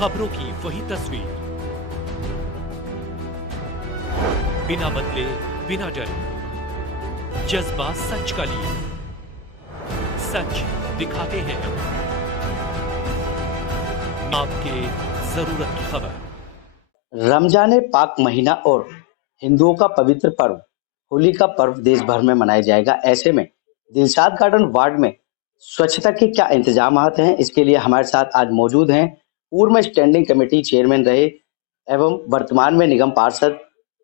खबरों की वही तस्वीर, बिना बदले बिना डरे, जज्बा सच का लिए, सच दिखाते हैं आपके जरूरत की खबर। रमजान पाक महीना और हिंदुओं का पवित्र पर्व होली का पर्व देश भर में मनाया जाएगा। ऐसे में दिलशाद गार्डन वार्ड में स्वच्छता के क्या इंतजाम हैं, इसके लिए हमारे साथ आज मौजूद हैं पूर्व में स्टैंडिंग कमेटी चेयरमैन रहे एवं वर्तमान में निगम पार्षद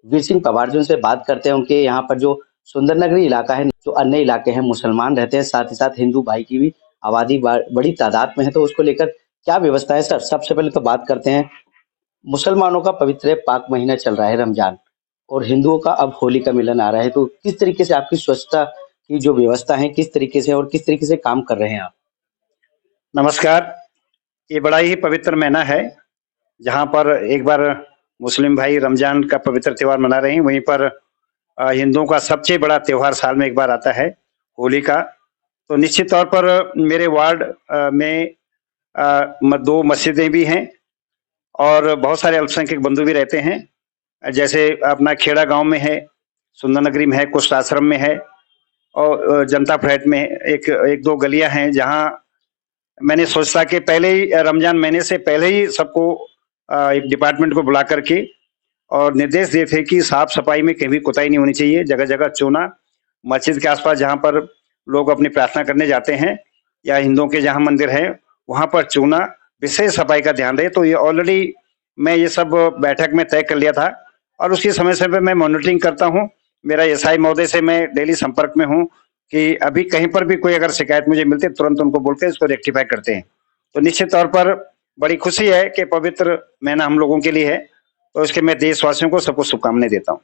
वीर सिंह पवार जी। उनसे बात करते हैं। उनके यहाँ पर जो सुंदर नगरी इलाका है, जो अन्य इलाके हैं मुसलमान रहते हैं, साथ ही साथ हिंदू भाई की भी आबादी बड़ी तादाद में है, तो उसको लेकर क्या व्यवस्था है सर? सबसे पहले तो बात करते हैं, मुसलमानों का पवित्र पाक महीना चल रहा है रमजान, और हिंदुओं का अब होली का मिलन आ रहा है, तो किस तरीके से आपकी स्वच्छता की जो व्यवस्था है, किस तरीके से और किस तरीके से काम कर रहे हैं आप? नमस्कार। ये बड़ा ही पवित्र महीना है, जहाँ पर एक बार मुस्लिम भाई रमजान का पवित्र त्योहार मना रहे हैं, वहीं पर हिंदुओं का सबसे बड़ा त्योहार साल में एक बार आता है, होली का। तो निश्चित तौर पर मेरे वार्ड में 2 मस्जिदें भी हैं और बहुत सारे अल्पसंख्यक बंधु भी रहते हैं। जैसे अपना खेड़ा गांव में है, सुंदर नगरी में है, कुछ आश्रम में है, और जनता फ्लैट में एक दो गलियां हैं, जहां मैंने सोचा कि पहले ही रमजान महीने से पहले ही सबको एक डिपार्टमेंट को बुला करके और निर्देश दिए थे कि साफ सफाई में कहीं भी कोताही नहीं होनी चाहिए। जगह जगह चूना, मस्जिद के आसपास जहां पर लोग अपनी प्रार्थना करने जाते हैं या हिंदुओं के जहां मंदिर है, वहां पर चूना, विशेष सफाई का ध्यान रहे। तो ये ऑलरेडी मैं ये सब बैठक में तय कर लिया था और उसकी समय समय मैं मॉनिटरिंग करता हूँ। मेरा एसआई महोदय से मैं डेली संपर्क में हूँ कि अभी कहीं पर भी कोई अगर शिकायत मुझे मिलती है, तुरंत उनको बोलते हैं, इसको रेक्टिफाई करते हैं। तो निश्चित तौर पर बड़ी खुशी है कि पवित्र महीना हम लोगों के लिए है, तो इसके मैं देशवासियों को सबको शुभकामनाएं देता हूँ।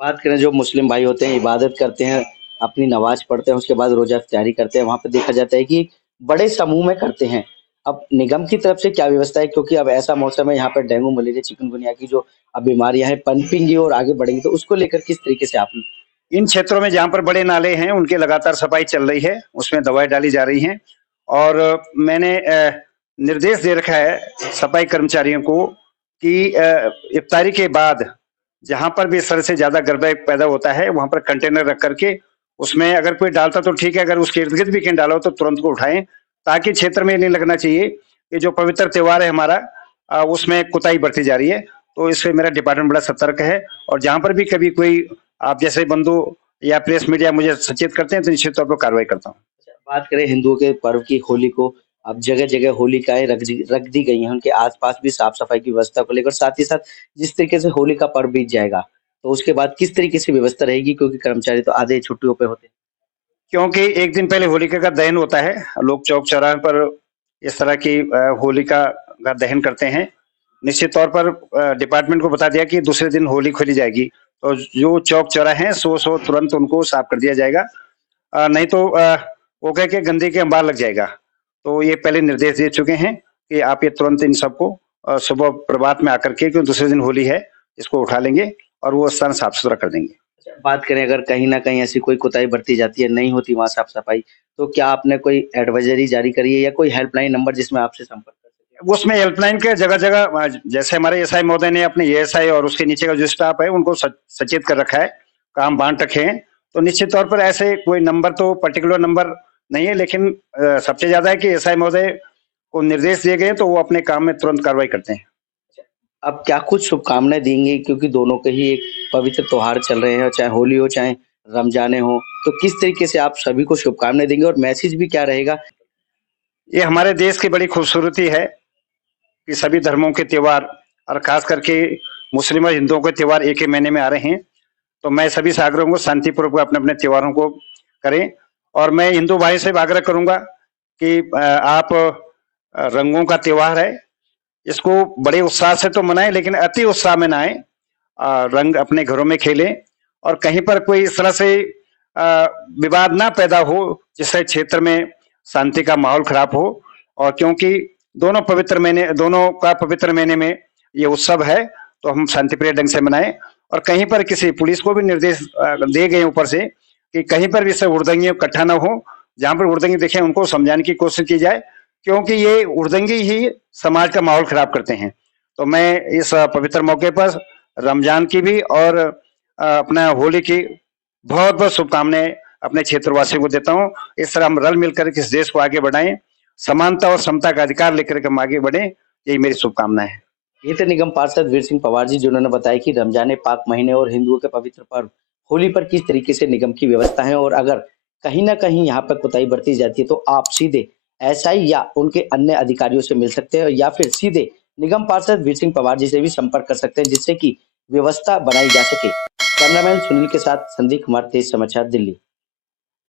बात करें, जो मुस्लिम भाई होते हैं, इबादत करते हैं, अपनी नमाज पढ़ते हैं, उसके बाद रोजा इफ्तारी करते हैं, वहां पर देखा जाता है कि बड़े समूह में करते हैं। अब निगम की तरफ से क्या व्यवस्था है, क्योंकि अब ऐसा मौसम है, यहाँ पर डेंगू, मलेरिया, चिकनगुनिया की जो अब बीमारियां हैं पनपेंगी और आगे बढ़ेंगी, तो उसको लेकर किस तरीके से आप? इन क्षेत्रों में जहां पर बड़े नाले हैं, उनके लगातार सफाई चल रही है, उसमें दवाई डाली जा रही है और मैंने निर्देश दे रखा है सफाई कर्मचारियों को कि इफ्तारी के बाद जहां पर भी इस तरह से ज्यादा गड़बड़ पैदा होता है, वहां पर कंटेनर रख करके उसमें अगर कोई डालता तो ठीक है, अगर उसके इर्द गिर्द भी कहीं डाला हो तो तुरंत को उठाएं, ताकि क्षेत्र में ये नहीं लगना चाहिए कि जो पवित्र त्योहार है हमारा, उसमें कुताही बरती जा रही है। तो इससे मेरा डिपार्टमेंट बड़ा सतर्क है और जहां पर भी कभी कोई आप जैसे बंधु या प्रेस मीडिया मुझे सचेत करते हैं, तो निश्चित तौर पर कार्रवाई करता हूँ। बात करें हिंदुओं के पर्व की, होली को, अब जगह जगह होलिकाएं रख दी गई हैं, उनके आसपास भी साफ सफाई की व्यवस्था को लेकर, साथ ही साथ जिस तरीके से होली का पर्व बीत जाएगा, तो उसके बाद किस तरीके से व्यवस्था रहेगी, क्योंकि कर्मचारी तो आधे छुट्टियों पे होते हैं। क्योंकि एक दिन पहले होलिका का दहन होता है, लोग चौक चौराहे पर इस तरह की होलिका का दहन करते हैं। निश्चित तौर पर डिपार्टमेंट को बता दिया कि दूसरे दिन होली खोली जाएगी, तो जो चौक चौराहे हैं सो तुरंत उनको साफ कर दिया जाएगा, नहीं तो वो कह के गंदगी के अंबार लग जाएगा। तो ये पहले निर्देश दे चुके हैं कि आप ये तुरंत इन सबको सुबह प्रभात में आकर के, क्योंकि दूसरे दिन होली है, इसको उठा लेंगे और वो स्थान साफ सुथरा कर देंगे। बात करें, अगर कहीं ना कहीं ऐसी कोई कोताही बरती जाती है, नहीं होती वहां साफ सफाई, तो क्या आपने कोई एडवाइजरी जारी करी है या कोई हेल्पलाइन नंबर जिसमें आपसे संपर्क कर सके? उसमें हेल्पलाइन के जगह जगह, जैसे हमारे एसआई महोदय ने अपने एएसआई और उसके नीचे का जो स्टाफ है उनको सचेत कर रखा है, काम बांट रखे हैं। तो निश्चित तौर पर ऐसे कोई नंबर, तो पर्टिकुलर नंबर नहीं है, लेकिन सबसे ज्यादा है कि एसआई महोदय को निर्देश दिए गए तो वो अपने काम में तुरंत कार्रवाई करते हैं। अब क्या कुछ शुभकामनाएं देंगे, क्योंकि दोनों के ही एक पवित्र त्योहार चल रहे हैं, चाहे होली हो चाहे रमजाने हो, तो किस तरीके से आप सभी को शुभकामनाएं देंगे और मैसेज भी क्या रहेगा? ये हमारे देश की बड़ी खूबसूरती है कि सभी धर्मों के त्योहार और खास करके मुस्लिम और हिंदुओं के त्योहार एक ही महीने में आ रहे हैं। तो मैं सभी से आग्रह करूंगा शांतिपूर्वक अपने अपने त्योहारों को करें, और मैं हिंदू भाई से आग्रह करूंगा कि आप रंगों का त्योहार है, इसको बड़े उत्साह से तो मनाएं, लेकिन अति उत्साह में ना आए। रंग अपने घरों में खेलें और कहीं पर कोई इस तरह से विवाद ना पैदा हो जिससे क्षेत्र में शांति का माहौल खराब हो। और क्योंकि दोनों का पवित्र महीने में ये उत्सव है, तो हम शांतिप्रिय ढंग से मनाएं। और कहीं पर किसी पुलिस को भी निर्देश दे गए ऊपर से कि कहीं पर भी इससे हुड़दंगी इकट्ठा ना हो, जहां पर हुड़दंगी देखें उनको समझाने की कोशिश की जाए क्योंकि ये उर्दंगी ही समाज का माहौल खराब करते हैं। तो मैं इस पवित्र मौके पर रमजान की भी और अपना होली की बहुत बहुत शुभकामनाएं अपने क्षेत्रवासियों को देता हूं। इस तरह हम रल मिलकर इस देश को आगे बढ़ाएं, समानता और समता का अधिकार लेकर के हम आगे बढ़े, यही मेरी शुभकामनाएं है। ये थे निगम पार्षद वीर सिंह पवार जी, जिन्होंने बताया कि रमजान पाक महीने और हिंदुओं के पवित्र पर्व होली पर किस तरीके से निगम की व्यवस्था है, और अगर कहीं ना कहीं यहाँ पर कोताही बरती जाती है तो आप सीधे एसआई या उनके अन्य अधिकारियों से मिल सकते हैं, या फिर सीधे निगम पार्षद वीर सिंह पवार जी से भी संपर्क कर सकते हैं, जिससे कि व्यवस्था बनाई जा सके। कैमरामैन सुनील के साथ संदीप कुमार, तेज समाचार, दिल्ली।